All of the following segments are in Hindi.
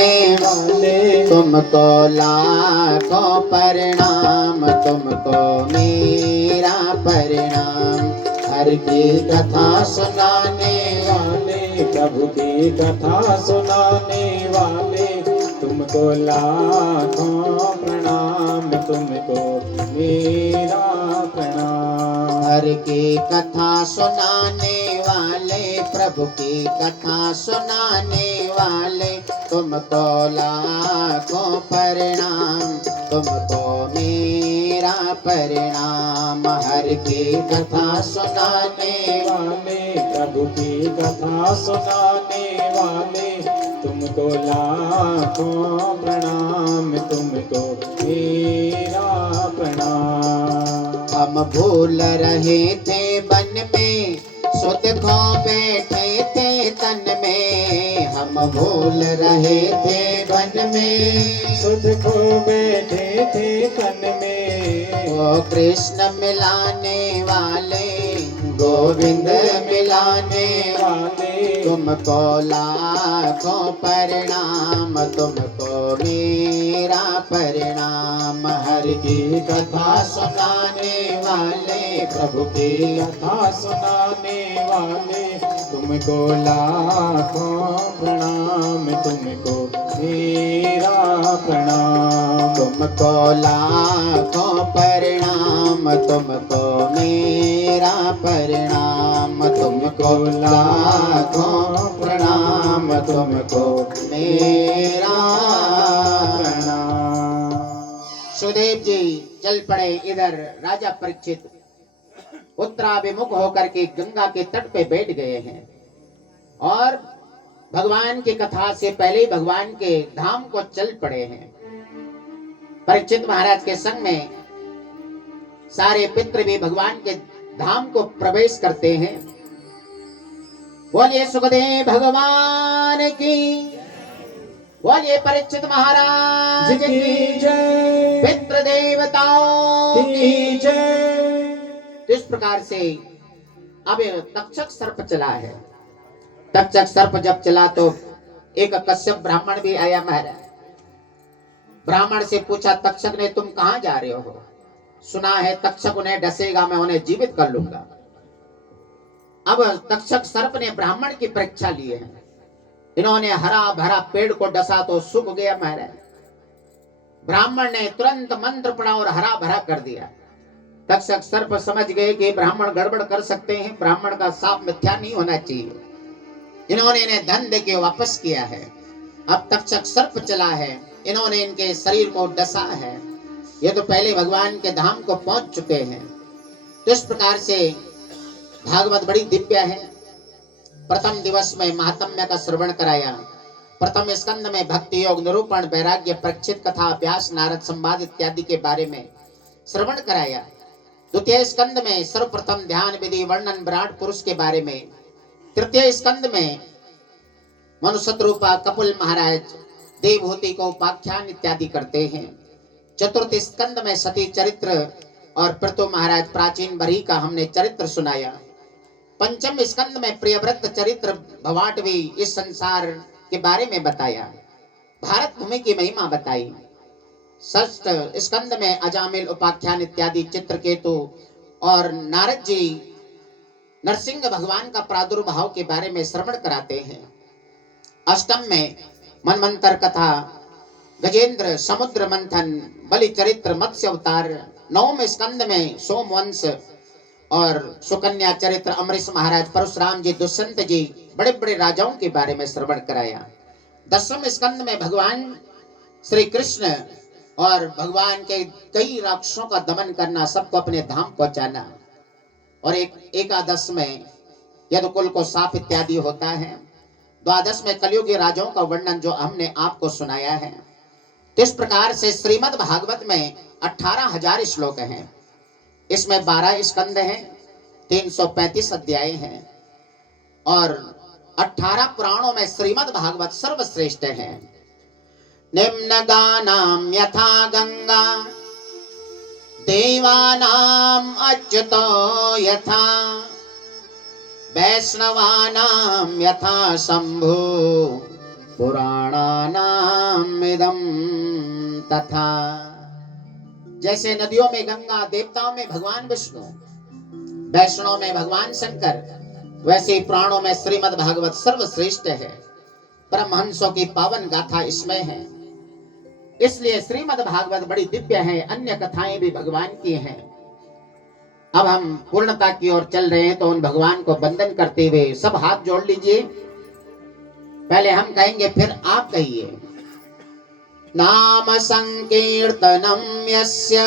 सुनाने वाले तुमको लाखों प्रणाम, तुमको मेरा प्रणाम। हर की कथा सुनाने वाले, प्रभु की कथा सुनाने वाले तुमको लाखों प्रणाम, तुमको मेरा प्रणाम। हर की कथा सुनाने वाले, प्रभु की कथा सुनाने वाले तुमको लाखों प्रणाम, तुमको मेरा प्रणाम। हर की कथा सुनाने वाले, प्रभु की कथा सुनाने वाले तुमको लाखों प्रणाम, तुमको मेरा प्रणाम। हम भूल रहे थे वन में, सुध खो बैठे थे तन में। हम भूल रहे थे वन में, सुध खो बैठे थे तन में। वो कृष्ण मिलाने वाले, गोविंद मिलाने वाले तुमको लाखों प्रणाम, तुमको मेरा प्रणाम। हर की कथा सुनाने वाले, प्रभु की कथा सुनाने वाले तुमको लाखों प्रणाम, तुमको मेरा प्रणाम। तुमको लाखों प्रणाम, तुमको मेरा प्रणाम। तुमको लाखों प्रणाम, तुमको मेरा प्रणाम। सुदेव जी चल पड़े। इधर राजा परीक्षित उत्तराभिमुख होकर के गंगा के तट पे बैठ गए हैं और भगवान की कथा से पहले भगवान के धाम को चल पड़े हैं। परीक्षित महाराज के संग में सारे पितृ भी भगवान के धाम को प्रवेश करते हैं। बोलिए सुखदेव भगवान की, बोलिए परीक्षित महाराज की जय, पितृ देवताओं की जय। इस प्रकार से अब तक्षक सर्प चला है। तक्षक सर्प जब चला तो एक कश्यप ब्राह्मण भी आया महाराज। ब्राह्मण से पूछा तक्षक ने, तुम कहां जा रहे हो? सुना है तक्षक उन्हें डसेगा, मैं उन्हें जीवित कर लूंगा। अब तक्षक सर्प ने ब्राह्मण की परीक्षा ली है। इन्होंने हरा भरा पेड़ को डसा तो सूख गया महाराज। ब्राह्मण ने तुरंत मंत्र पढ़ा और हरा भरा कर दिया। तक्षक सर्प समझ गए कि ब्राह्मण गड़बड़ कर सकते हैं, ब्राह्मण का साप मिथ्या नहीं होना चाहिए। इन्होंने इन्हें धन देके वापस किया है। अब तक्षक सर्प चला है, इन्होंने इनके शरीर को डसा है। ये तो पहले भगवान के धाम को पहुंच चुके हैं। तो इस प्रकार से भागवत बड़ी दिव्य है। प्रथम दिवस में महात्म्य का श्रवण कराया। प्रथम स्कंद में भक्ति योग निरूपण वैराग्य परीक्षित कथा अभ्यास नारद संवाद इत्यादि के बारे में श्रवण कराया। द्वितीय स्कंद में सर्वप्रथम ध्यान विधि वर्णन विराट पुरुष के बारे में। तृतीय स्कंद में मनुष्यरूपा कपिल महाराज देवहूति को उपाख्यान इत्यादि करते हैं। चतुर्थ स्कंद में सती चरित्र और पृथु महाराज प्राचीन बरी का हमने चरित्र सुनाया। पंचम स्कंद में प्रियव्रत चरित्र भवाटवी इस संसार के बारे में बताया। भारत भूमि की महिमा बताई। षष्ठ स्कंद में अजामिल उपाख्यान इत्यादि चित्रकेतु और नारद जी नरसिंह भगवान का प्रादुर्भाव के बारे में श्रवण कराते हैं। अष्टम में मनमंत्र कथा, गजेंद्र समुद्र मंथन, बलि चरित्र, मत्स्य अवतार। नवम स्कंद में सोमवंश और सुकन्या चरित्र, अमरीश महाराज, परशुराम जी, दुष्यंत जी, बड़े बड़े राजाओं के बारे में श्रवण कराया। दसम स्कंद में भगवान श्री कृष्ण और भगवान के कई राक्षसों का दमन करना, सबको अपने धाम पहुंचाना। और एकादश में यदुकुल को साफ इत्यादि होता है। द्वादश में कलियुगी राजाओं का वर्णन जो हमने आपको सुनाया है। इस प्रकार से श्रीमद् भागवत में 18,000 श्लोक हैं। इसमें 12 स्कंद हैं, 335 अध्याय हैं और 18 पुराणों में श्रीमद् भागवत सर्वश्रेष्ठ है। निम्न गानाम यथा गंगा, देवानाम अच्युतो यथा, वैष्णवानाम यथा शंभु, पुराणानाम इदं तथा। जैसे नदियों में गंगा, देवताओं में भगवान विष्णु, वैष्णव में भगवान शंकर, वैसे ही पुराणों में श्रीमद् भागवत सर्वश्रेष्ठ है। परमहंसों की पावन गाथा इसमें है, इसलिए श्रीमद् भागवत बड़ी दिव्य है। अन्य कथाएं भी भगवान की हैं। अब हम पूर्णता की ओर चल रहे हैं, तो उन भगवान को वंदन करते हुए सब हाथ जोड़ लीजिए। पहले हम कहेंगे, फिर आप कहिए। नाम संकीर्तनम यस्य,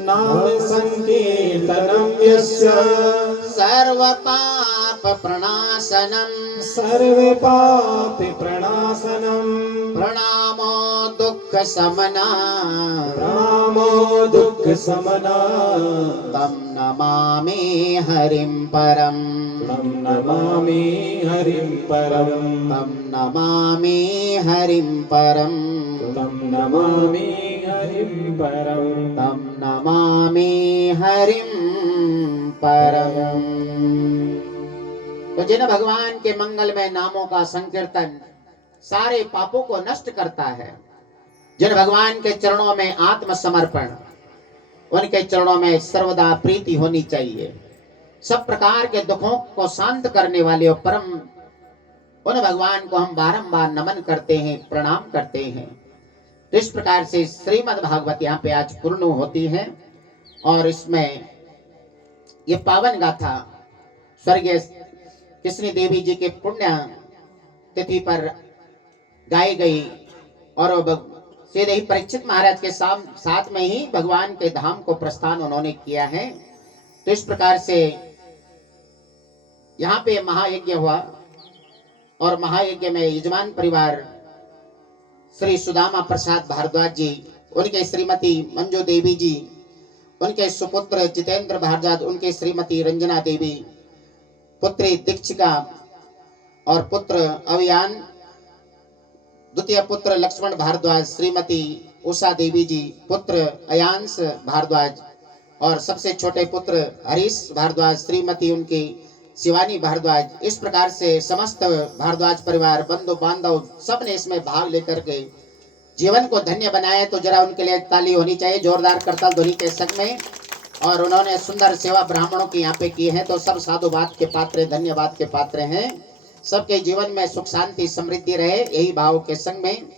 नाम संकीर्तनम यस्य, सर्व पाप प्रणाशनम, सर्व पाप प्रणाशनम, प्रणामो दुख समना, प्रणामो दुख समना, तम नमामि हरिं परम, तम नमामि हरिं परम, तम नमामि हरिं परम, तम नमामि हरिं परम, तम नमामि हरिं परम। तो जिन भगवान के मंगलमय नामों का संकीर्तन सारे पापों को नष्ट करता है, जिन भगवान के चरणों में आत्मसमर्पण, उनके चरणों में सर्वदा प्रीति होनी चाहिए। सब प्रकार के दुखों को शांत करने वाले और परम उन भगवान को हम बारंबार नमन करते हैं, प्रणाम करते हैं। तो इस प्रकार से श्रीमद् भागवत यहाँ पे आज पूर्ण होती है। और इसमें ये पावन गाथा स्वर्गीय कृष्ण देवी जी के पुण्य तिथि पर गाई गई। और सीधे ही परीक्षित महाराज के साथ में ही भगवान के धाम को प्रस्थान उन्होंने किया है। तो इस प्रकार से यहाँ पे महायज्ञ हुआ, और महायज्ञ में यजमान परिवार श्री सुदामा प्रसाद भारद्वाज जी, उनके श्रीमती मंजू देवी जी, उनके सुपुत्र जितेंद्र भारद्वाज, उनके श्रीमती रंजना देवी, पुत्री दीक्षिका और पुत्र अभियान, द्वितीय पुत्र लक्ष्मण भारद्वाज, श्रीमती उषा देवी जी, पुत्र अयांश भारद्वाज, और सबसे छोटे पुत्र हरीश भारद्वाज, श्रीमती उनकी शिवानी भारद्वाज। इस प्रकार से समस्त भारद्वाज परिवार, बंधु बांधव, सब ने इसमें भाग लेकर के जीवन को धन्य बनाया। तो जरा उनके लिए ताली होनी चाहिए, जोरदार करताल ध्वनि के संग में। और उन्होंने सुंदर सेवा ब्राह्मणों की यहाँ पे की है। तो सब साधुवाद के पात्र, धन्यवाद के पात्र हैं। सबके जीवन में सुख शांति समृद्धि रहे, यही भाव के संग में।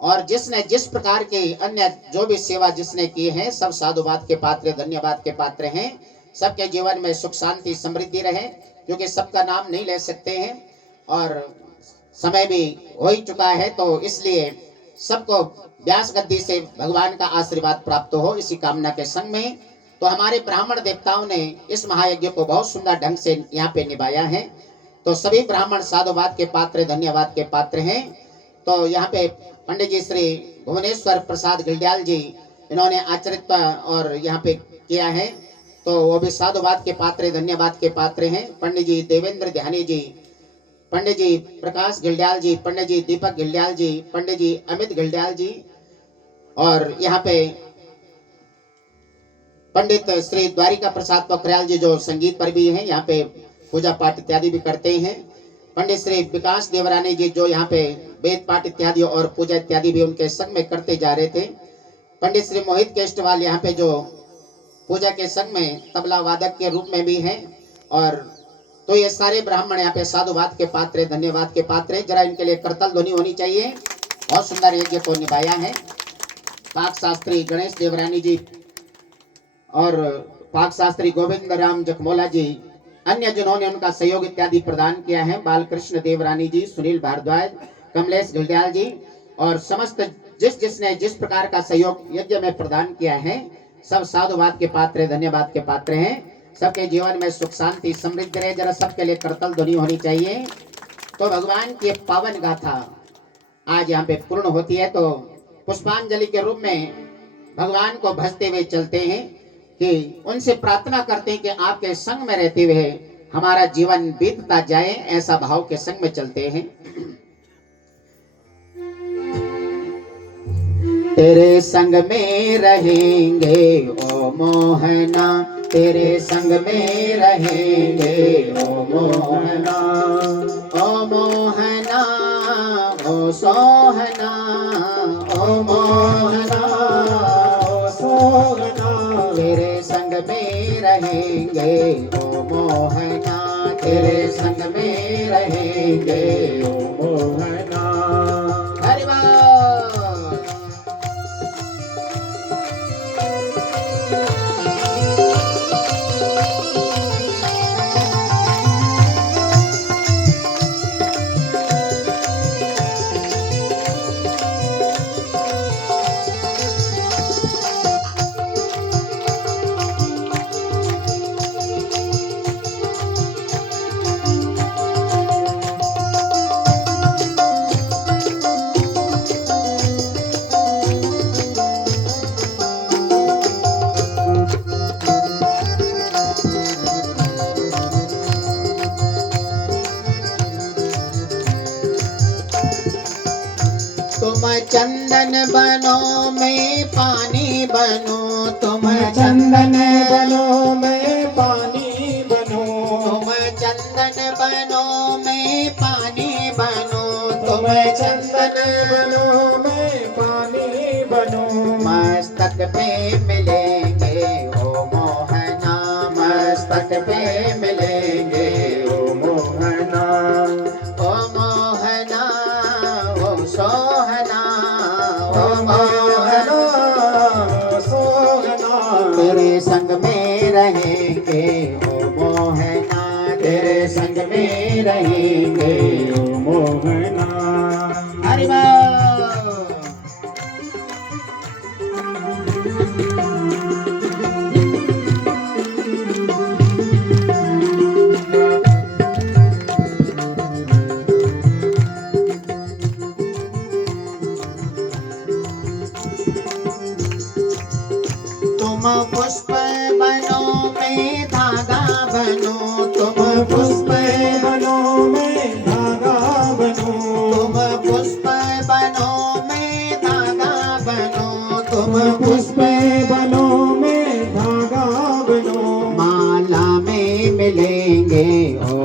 और जिसने जिस प्रकार के अन्य जो भी सेवा जिसने की है, सब साधुवाद के पात्र, धन्यवाद के पात्र हैं। सबके जीवन में सुख शांति समृद्धि रहे, क्योंकि सबका नाम नहीं ले सकते हैं और समय भी हो ही चुका है। तो इसलिए सबको व्यास गद्दी से भगवान का आशीर्वाद प्राप्त हो, इसी कामना के संग में। तो हमारे ब्राह्मण देवताओं ने इस महायज्ञ को बहुत सुंदर ढंग से यहाँ पे निभाया है। तो सभी ब्राह्मण साधुवाद के पात्र, धन्यवाद के पात्र हैं। तो यहाँ पे पंडित जी श्री भुवनेश्वर प्रसाद गिलड्याल जी, इन्होंने आचरित और यहाँ पे किया है। तो वो भी साधुवाद के पात्र, धन्यवाद के पात्र हैं। पंडित जी देवेंद्र ध्यानी जी, पंडित जी प्रकाश गिलड्याल जी, पंडित जी दीपक गिलड्याल जी, पंडित जी अमित गिलड्याल जी, और यहाँ पे पंडित श्री द्वारिका प्रसाद पोखरियाल जी, जो संगीत पर भी हैं, यहाँ पे पूजा पाठ इत्यादि भी करते हैं। पंडित श्री विकास देवरानी जी, जो यहाँ पे वेद पाठ इत्यादि और पूजा इत्यादि भी उनके संग में करते जा रहे थे। पंडित श्री मोहित केष्टवाल यहाँ पे जो पूजा के संग में तबला वादक के रूप में भी हैं। और तो ये सारे ब्राह्मण यहाँ पे साधुवाद के पात्र, धन्यवाद के पात्र हैं। जरा इनके लिए करताल ध्वनि होनी चाहिए। बहुत सुंदर यज्ञ को निभाया है। पाक शास्त्री गणेश देवरानी जी और पाक शास्त्री गोविंद राम जखमोला जी, अन्य जिन्होंने उनका सहयोग इत्यादि प्रदान किया है, बालकृष्ण देवरानी जी, सुनील भारद्वाज, कमलेश गिलड्याल जी, और समस्त जिसने जिस प्रकार का सहयोग यज्ञ में प्रदान किया है, सब साधुवाद के पात्र, धन्यवाद के पात्र हैं। सबके जीवन में सुख शांति समृद्धि रहे। जरा सबके लिए करतल ध्वनि होनी चाहिए। तो भगवान की पावन गाथा आज यहाँ पे पूर्ण होती है। तो पुष्पांजलि के रूप में भगवान को भजते हुए चलते हैं, कि उनसे प्रार्थना करते हैं कि आपके संग में रहते हुए हमारा जीवन बीतता जाए, ऐसा भाव के संग में चलते हैं। तेरे संग में रहेंगे ओ मोहना, तेरे संग में रहेंगे ओ मोहना, ओ मोहना, ओ सोहना ओ मोहना ओ सोहना तेरे संग में रहेंगे ओ मोहना तेरे संग में रहेंगे ओ मोहना हरि बोल। तुम चंदन बनो मैं पानी बनो तुम चंदन बनो मैं पानी बनो तुम चंदन बनो मैं पानी बनो तुम चंदन बनो मैं पानी बनो मस्तक पे मिलेंगे ओ मोहना मस्तक पे मिलेंगे ओ मोहना ओ मोहना ओ सोहना ओ मोहना मोहना सोहना तेरे संग में रहेंगे ओ मोहना तेरे संग में रहेंगे ओ मोहना हरि बोल। तुम पुष्प बनो मैं धागा बनो तुम पुष्प बनो मैं धागा बनो तुम पुष्प बनो मैं धागा बनो तुम पुष्प बनो मैं धागा बनो माला में मिलेंगे ओ